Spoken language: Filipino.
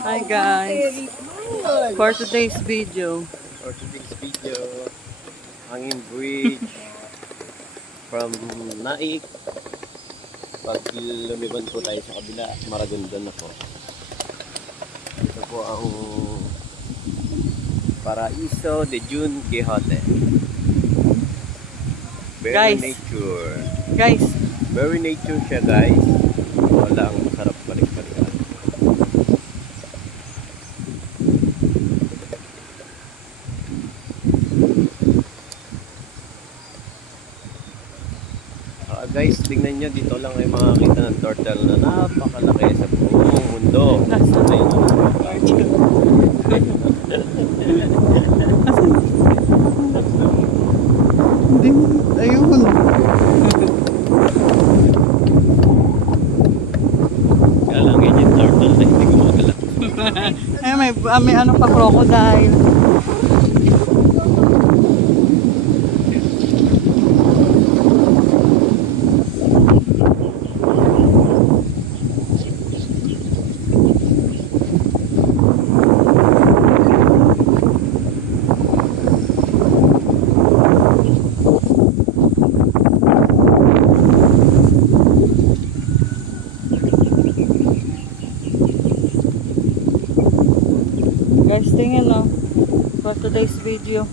Hi guys, for today's video, Hanging Bridge from Naik. Pag lumiban po tayo sa kabila, Maragondon na po. Ito po ang Paraiso de Jun Quixote. Guys. Guys, Very nature siya, guys. Walang sarap balik-balikan. Guys, tingnan nyo, dito lang ay makakita ng turtle na napakalaki sa buong mundo. hindi, ayun. Kaya lang yun yung turtle na hindi gumagala. Ay, may ano pa, crocodile. Guys, tingin no, for today's video.